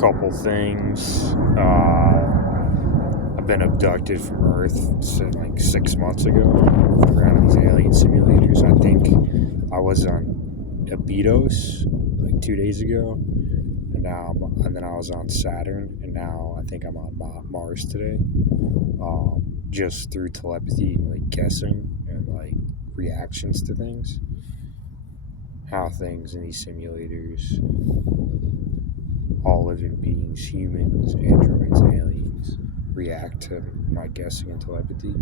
couple things. I've been abducted from Earth like 6 months ago. Around on these alien simulators. I think I was on Abydos like 2 days ago, and then I was on Saturn, and now I think I'm on Mars today. Just through telepathy and like guessing and like reactions to things, how things in these simulators, all living beings, humans, androids, aliens, react to my guessing and telepathy.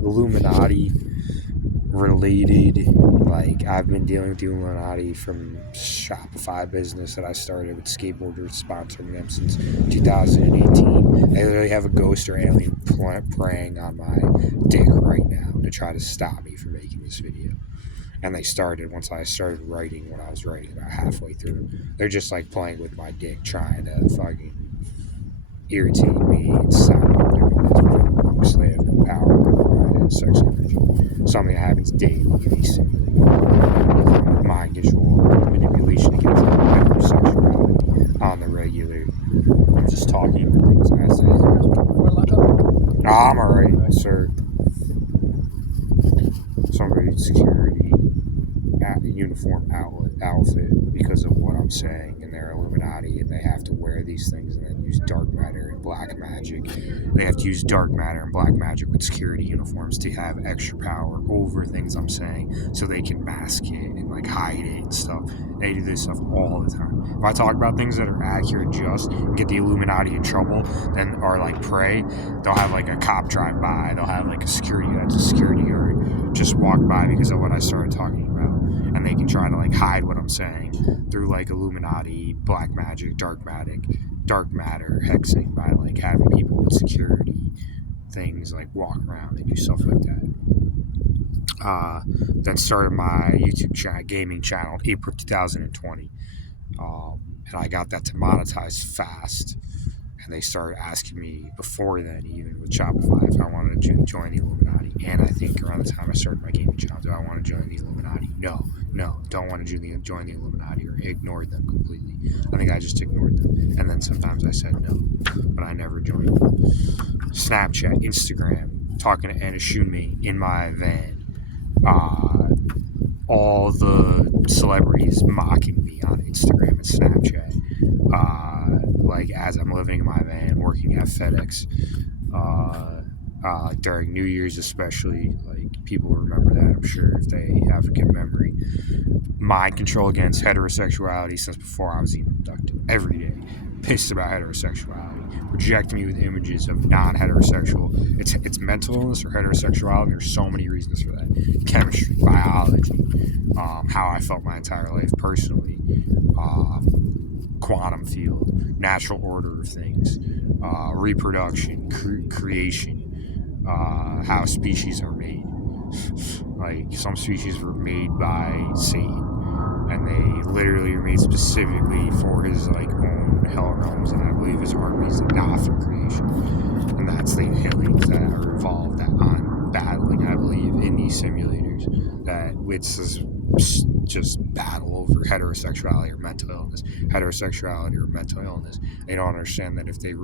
Illuminati related, like I've been dealing with the Illuminati from Shopify business that I started with skateboarders sponsoring them since 2018. They literally have a ghost or alien preying on my dick right now to try to stop me from making this video. And they started once I started writing, when I was writing about halfway through. They're just like playing with my dick, trying to fucking irritate me and stop me from doing this. Because they have no power over my sex energy. Something that happens daily in these simulators. Mind control, manipulation against heterosexuality on the regular. I'm just talking about things I say. I'm alright, sir. Somebody security uniform outfit because of what I'm saying, and they're Illuminati, and they have to wear these things and then use dark matter and black magic. They have to use dark matter and black magic with security uniforms to have extra power over things I'm saying, so they can mask it and like hide it and stuff. They do this stuff all the time. If I talk about things that are accurate just and get the Illuminati in trouble, then or like prey, they'll have like a cop drive by, they'll have like a security guard just walk by because of what I started talking about. And they can try to like hide what I'm saying through like Illuminati, black magic, dark matter, hexing, by like having people with security things like walk around and do stuff like that. Then started my YouTube gaming channel in April 2020, and I got that to monetize fast. And they started asking me before then, even with Shopify, if I wanted to join the Illuminati. And I think around the time I started my gaming channel, do I want to join the Illuminati? No, don't want to join the Illuminati, or ignored them completely. I think I just ignored them. And then sometimes I said no, but I never joined them. Snapchat, Instagram, talking to Anna Shume in my van. All the celebrities mocking me on Instagram and Snapchat. Like as I'm living in my van, working at FedEx, during New Year's especially, like people remember that, I'm sure, if they have a good memory. Mind control against heterosexuality since before I was even abducted. Every day, pissed about heterosexuality, projecting me with images of non-heterosexual. It's mental illness or heterosexuality. There's so many reasons for that. Chemistry, biology, how I felt my entire life personally. Quantum field, natural order of things, reproduction, creation, how species are made. Like some species were made by Satan, and they literally were made specifically for his like own hell realms, and I believe his armies, not for creation. And that's the aliens that are involved that on battling, I believe, in these simulators, that it's just battle over heterosexuality or mental illness. They don't understand that if they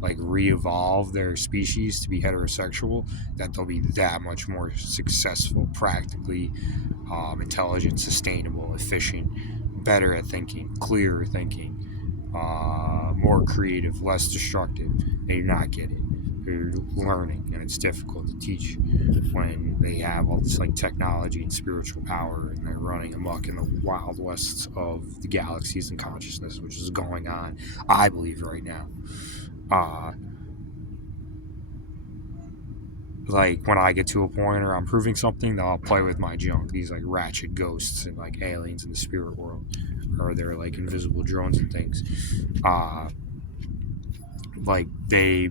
like re-evolve their species to be heterosexual, that they'll be that much more successful, practically intelligent, sustainable, efficient, better at thinking, clearer thinking, more creative, less destructive. They do not get it. They're learning, and it's difficult to teach when they have all this like technology and spiritual power, and they're running amok in the wild wests of the galaxies and consciousness, which is going on, I believe, right now. Like when I get to a point or I'm proving something, they'll play with my junk. These like ratchet ghosts and like aliens in the spirit world, or they're like invisible drones and things. Like they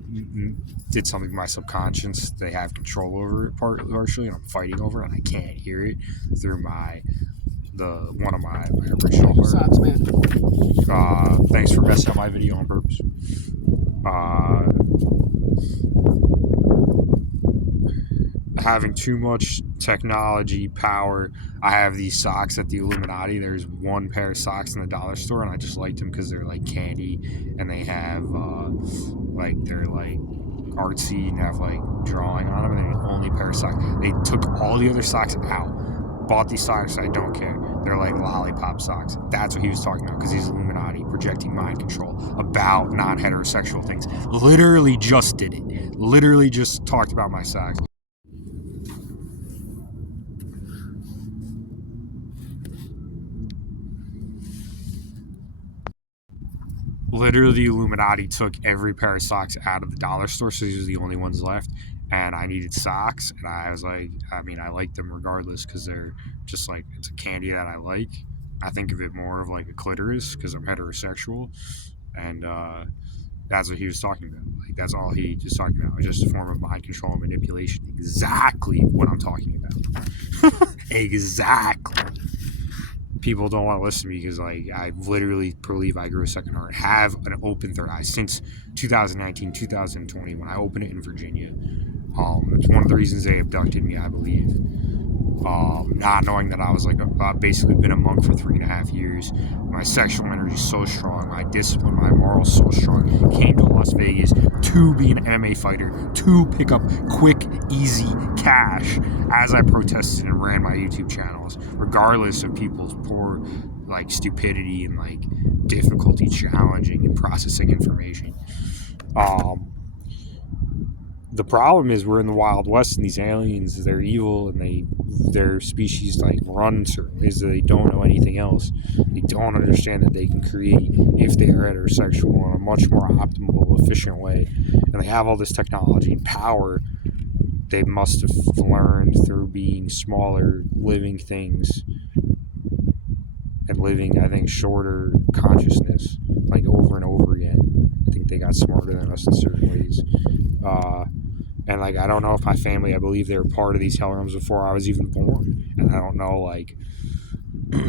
did something to my subconscious. They have control over it partially, and I'm fighting over it, and I can't hear it through one of my original Sucks, man. Thanks for messing up my video on purpose. having too much technology power. I have these socks at the Illuminati. There's one pair of socks in the dollar store, and I just liked them because they're like candy, and they have they're like artsy and have like drawing on them, and they're the only pair of socks. They took all the other socks out, bought these socks. I don't care. They're like lollipop socks. That's what he was talking about, because he's Illuminati, projecting mind control about non-heterosexual things. Literally just did it. Literally just talked about my socks. Literally, the Illuminati took every pair of socks out of the dollar store, so these were the only ones left. And I needed socks, and I was like, I mean, I like them regardless because they're just like, it's a candy that I like. I think of it more of like a clitoris because I'm heterosexual, and that's what he was talking about. Like, that's all he was talking about. It's just a form of mind control and manipulation. Exactly what I'm talking about. Exactly. People don't want to listen to me because, like, I literally believe I grew a second heart. Have an open third eye since 2019, 2020 when I opened it in Virginia. It's one of the reasons they abducted me, I believe. Not knowing that I was like I've basically been a monk for 3.5 years. My sexual energy is so strong, my discipline, my morals so strong. Came to Las Vegas to be an MMA fighter, to pick up quick, easy cash as I protested and ran my YouTube channels, regardless of people's poor like stupidity and like difficulty challenging and processing information. The problem is we're in the Wild West, and these aliens, they're evil, and their species like run certain ways that they don't know anything else. They don't understand that they can create, if they are heterosexual, in a much more optimal, efficient way. And they have all this technology and power they must have learned through being smaller living things and living, I think, shorter consciousness, like over and over again. I think they got smarter than us in certain ways. And like, I don't know if my family, I believe they were part of these hell realms before I was even born. And I don't know, like,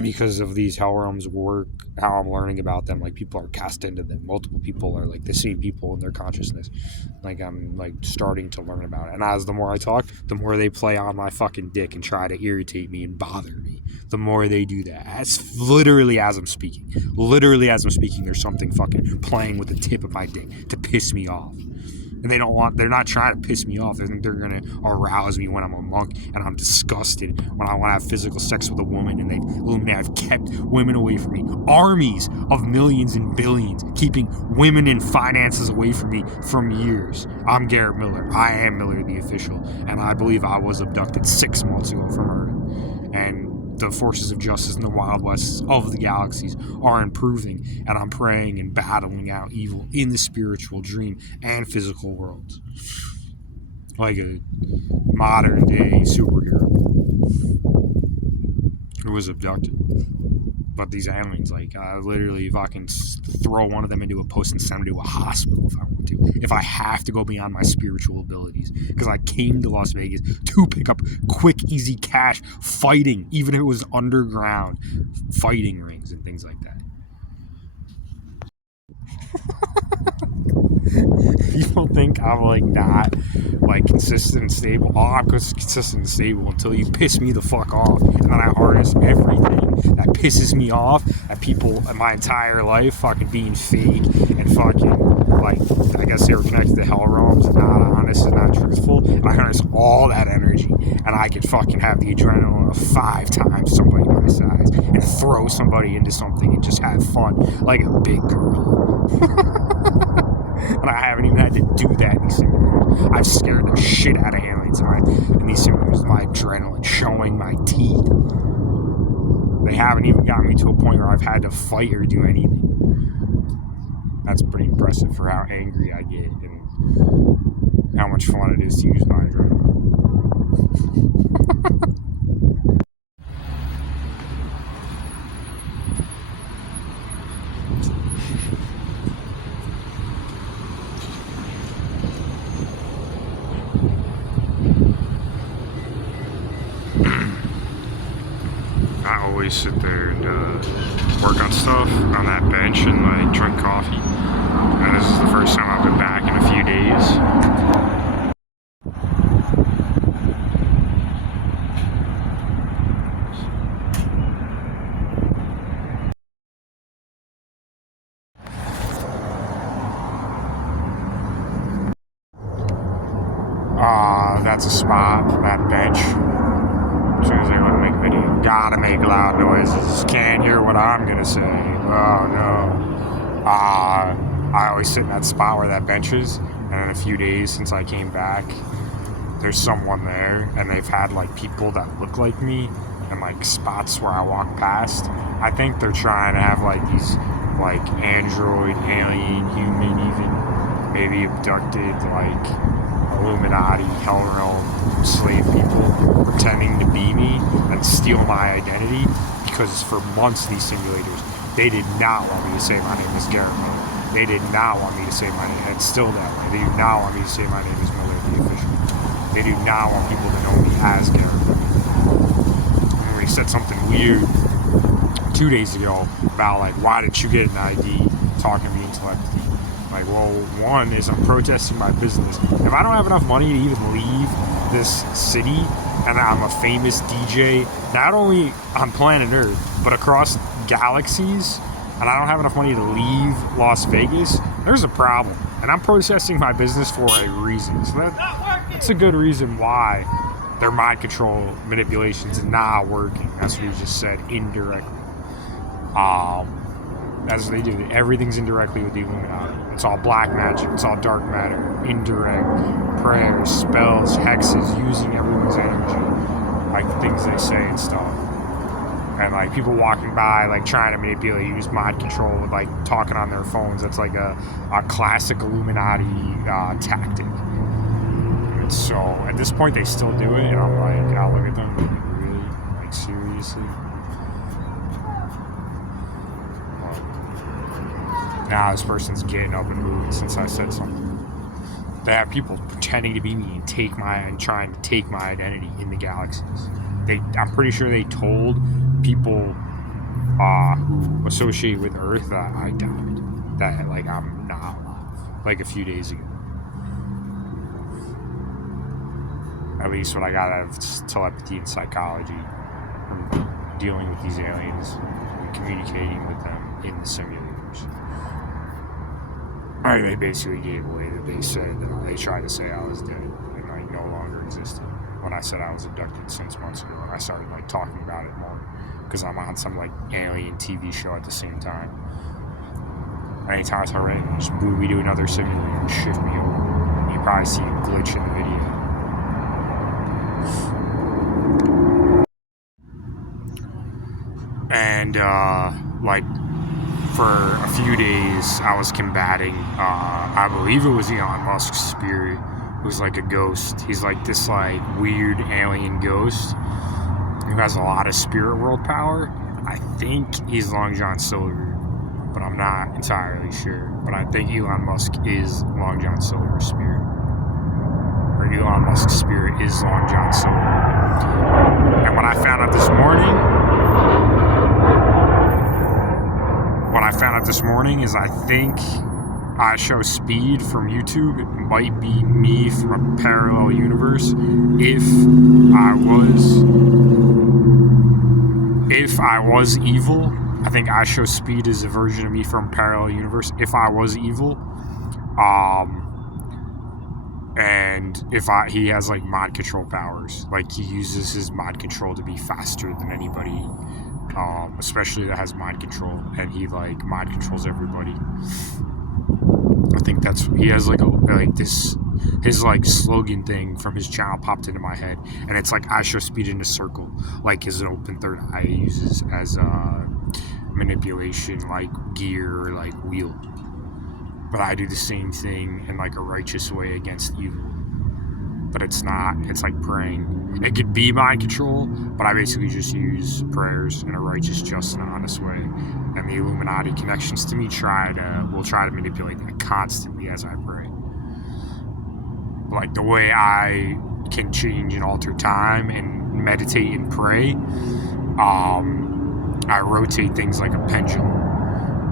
because of these hell realms work, how I'm learning about them, like, people are cast into them. Multiple people are like the same people in their consciousness. Like, I'm like starting to learn about it. And as the more I talk, the more they play on my fucking dick and try to irritate me and bother me. The more they do that. That's literally as I'm speaking. Literally as I'm speaking, there's something fucking playing with the tip of my dick to piss me off. And they're not trying to piss me off. They think they're going to arouse me when I'm a monk and I'm disgusted when I want to have physical sex with a woman, and Illuminati have kept women away from me. Armies of millions and billions keeping women and finances away from me from years. I'm Garrett Miller. I am Miller the Official, and I believe I was abducted 6 months ago from Earth. And the forces of justice in the Wild West of the galaxies are improving, and I'm praying and battling out evil in the spiritual, dream, and physical worlds. Like a modern day superhero who was abducted. But these aliens, like, literally, if I can throw one of them into a post and send them to a hospital if I want to. If I have to go beyond my spiritual abilities. Because I came to Las Vegas to pick up quick, easy cash fighting, even if it was underground fighting rings and things like that. People think I'm like not like consistent and stable. Oh, I'm consistent and stable until you piss me the fuck off, and then I harness everything that pisses me off at people in my entire life fucking being fake and fucking like, I guess they were connected to hell realms and not honest and not truthful, and I harness all that energy, and I could fucking have the adrenaline of 5 times somebody my size and throw somebody into something and just have fun like a big girl. And I haven't even had to do that in these simulators. I've scared the shit out of aliens in these simulators. My adrenaline showing my teeth. They haven't even gotten me to a point where I've had to fight or do anything. That's pretty impressive for how angry I get and how much fun it is to use my adrenaline. I always sit there and work on stuff on that bench and like drink coffee. And this is the first time I've been back in a few days. that's a spot, that bench. As soon as they want to make a video, gotta make loud noises. Can't hear what I'm gonna say. Oh no. I always sit in that spot where that bench is, and in a few days since I came back, there's someone there, and they've had like people that look like me and like spots where I walk past. I think they're trying to have like these like android, alien, human, even maybe abducted like Illuminati, Hellrealm, slave people pretending to be me and steal my identity, because for months these simulators, they did not want me to say my name is Garrett Miller. They did not want me to say my name, and still that way. They do not want me to say my name is Miller the Official. They do not want people to know me as Garrett Miller. And we said something weird 2 days ago about like, why didn't you get an ID, talking to me into telepathy. Like, well, one is I'm protesting my business. If I don't have enough money to even leave this city, and I'm a famous DJ, not only on planet Earth, but across galaxies, and I don't have enough money to leave Las Vegas, there's a problem. And I'm protesting my business for a reason. So that's a good reason why their mind control manipulations is not working. That's what he just said, indirectly. That's what they do. Everything's indirectly with the Illuminati. It's all black magic. It's all dark matter. Indirect prayers, spells, hexes, using everyone's energy, like the things they say and stuff. And like people walking by, like trying to manipulate, use mind control, with like talking on their phones. That's like a classic Illuminati tactic. And so at this point, they still do it, and I'm like, I look at them, like, really, like seriously. Now this person's getting up and moving since I said something. They have people pretending to be me and trying to take my identity in the galaxies. I'm pretty sure they told people who associate with Earth that I died. That like I'm not alive. Like a few days ago. At least what I got out of telepathy and psychology from dealing with these aliens and communicating with them in the simulators. Alright, they basically gave away that they said that they tried to say I was dead and I no longer existed. When I said I was abducted 6 months ago, and I started like talking about it more because I'm on some like alien TV show at the same time. Anytime I tell Ray, just move me to another simulator and shift me over. You probably see a glitch in the video. And like for a few days I was combating I believe it was Elon Musk's spirit, who's like a ghost. He's like this like weird alien ghost who has a lot of spirit world power. I think he's Long John Silver, but I'm not entirely sure. But I think Elon Musk is Long John Silver's spirit, or Elon Musk's spirit is Long John Silver. And what I found out this morning is I think I show speed from YouTube. It might be me from a parallel universe. If I was evil, I think I show speed is a version of me from a parallel universe. If I was evil, and he has like mind control powers, like he uses his mind control to be faster than anybody. Especially that has mind control, and he like mind controls everybody. I think he has like his like slogan thing from his channel popped into my head, and it's like I show speed in a circle, like his open third eye he uses as manipulation, like gear or like wheel. But I do the same thing in like a righteous way against evil. But it's not. It's like praying. It could be mind control, but I basically just use prayers in a righteous, just, and honest way. And the Illuminati connections to me will try to manipulate that constantly as I pray. Like the way I can change and alter time and meditate and pray, I rotate things like a pendulum,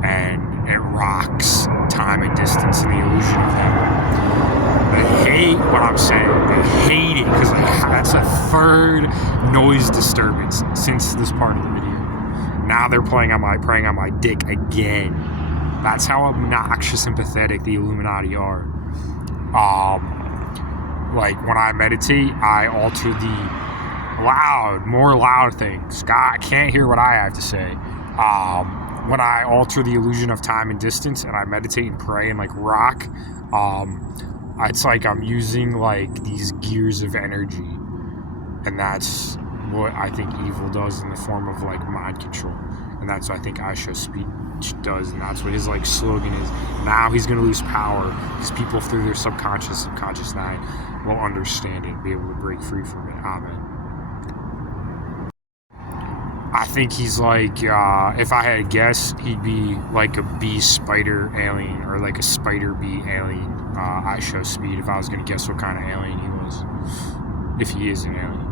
and it rocks time and distance and the illusion of that. They hate what I'm saying. They hate it because that's a third noise disturbance since this part of the video. Now they're preying on my dick again. That's how obnoxious and pathetic the Illuminati are. like when I meditate, I alter the more loud things. God, I can't hear what I have to say. When I alter the illusion of time and distance and I meditate and pray and like rock, it's like I'm using like these gears of energy, and that's what I think evil does in the form of like mind control, and that's what I think I Show Speed does, and that's what his like slogan is. Now he's going to lose power because people through their subconscious mind will understand it and be able to break free from it. Amen. I think he's like, if I had to guess, he'd be like a bee spider alien or like a spider bee alien. I Show Speed, if I was going to guess what kind of alien he was, if he is an alien.